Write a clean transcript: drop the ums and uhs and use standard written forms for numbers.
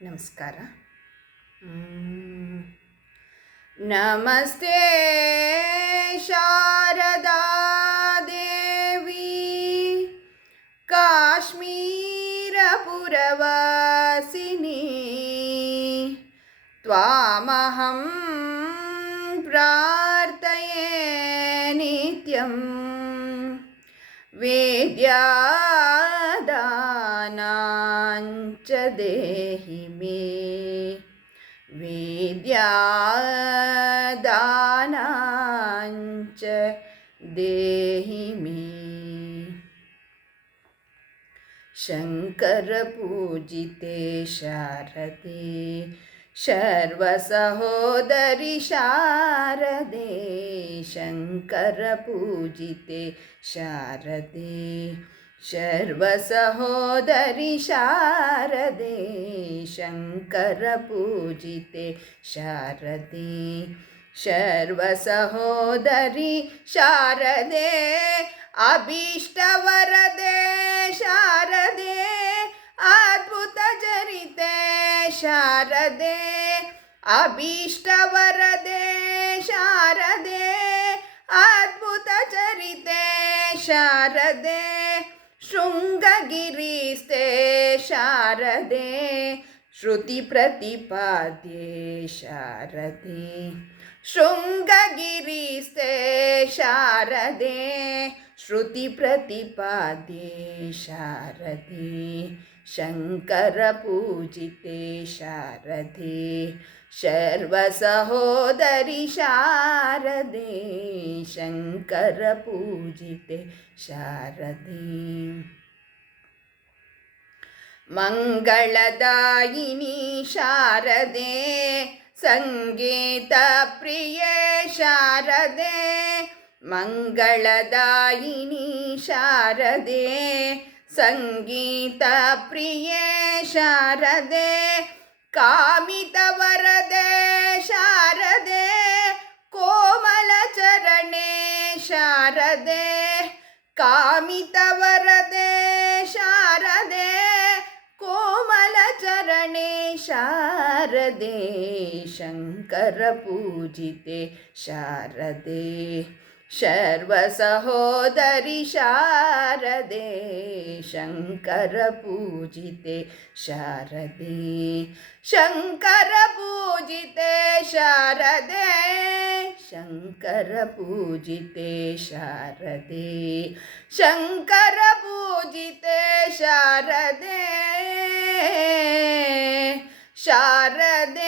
ನಮಸ್ಕಾರ. ನಮಸ್ತೆ ಶಾರದಾ ದೇವಿ, ಕಾಶ್ಮೀರ ಪುರವಾಸಿನಿ, ತ್ವಾಮಹಂ ಪ್ರಾರ್ಥಯೇ ನಿತ್ಯಂ. ವೇದ್ಯಾದಾನಾಂಚ ದೇಹಿ ಮೇ, ವೇದ್ಯಾದಾನಾಂಚ ದೇಹಿ ಮೇ. ಶಂಕರ ಪೂಜಿತೆ ಶಾರದೆ, ಸರ್ವಸಹೋದರಿ ಶಾರದೆ. ಶಂಕರ ಪೂಜಿತೆ ಶಾರದೆ, ಸರ್ವಸಹೋದರಿ ಶಾರದೆ. ಶಂಕರ ಪೂಜಿತೆ ಶಾರದೆ, ಸರ್ವಸಹೋದರಿ ಶಾರದೆ. ಅಭೀಷ್ಟವರದೆ ಶಾರದೆ, ಅದ್ಭುತ ಚರಿತೆ ಶಾರದೆ. ಅಭೀಷ್ಟವರದೆ ಶಾರದೆ, ಅದ್ಭುತ ಚರಿತೆ ಶಾರದೆ. ಶೃಂಗಗಿರಿಸ್ಥೆ ಶಾರದೆ, ಶ್ರುತಿ ಪ್ರತಿಪಾದ್ಯೆ ಶಾರದೆ. ಶೃಂಗಗಿರಿಸ್ಥೆ ಶಾರದೆ, ಶ್ರುತಿ ಪ್ರತಿಪಾದ್ಯೆ ಶಾರದೆ. ಶಂಕರ ಪೂಜಿತೆ ಶಾರದೆ, ಸರ್ವಸಹೋದರಿ ಶಾರದೆ. ಶಂಕರ ಪೂಜಿತೆ ಶಾರದೆ. ಮಂಗಳದಾಯಿನಿ ಶಾರದೆ, ಸಂಗೀತ ಪ್ರಿಯೆ ಶಾರದೆ. ಮಂಗಳದಾಯಿನಿ ಶಾರದೆ, ಸಂಗೀತ ಪ್ರಿಯೆ ಶಾರದೆ. ಕಾಮಿತ ವರದೆ ಶಾರದೆ, ಕೋಮಲ ಚರಣೆ ಶಾರದೆ. ಕಾಮಿತ ವರದೆ ಶಾರದೆ, ಕೋಮಲ ಚರಣೆ ಶಾರದೆ. ಶಂಕರ ಪೂಜಿತೆ ಶಾರದೆ, ಸರ್ವಸಹೋದರಿ ಶಾರದೆ. ಶಂಕರ ಪೂಜಿತೆ ಶಾರದೆ, ಶಂಕರ ಪೂಜಿತೆ ಶಾರದೆ. ಶಂಕರ ಪೂಜಿತೆ ಶಾರದೆ, ಶಂಕರ ಪೂಜಿತೆ ಶಾರದೆ. ಶಾರದೆ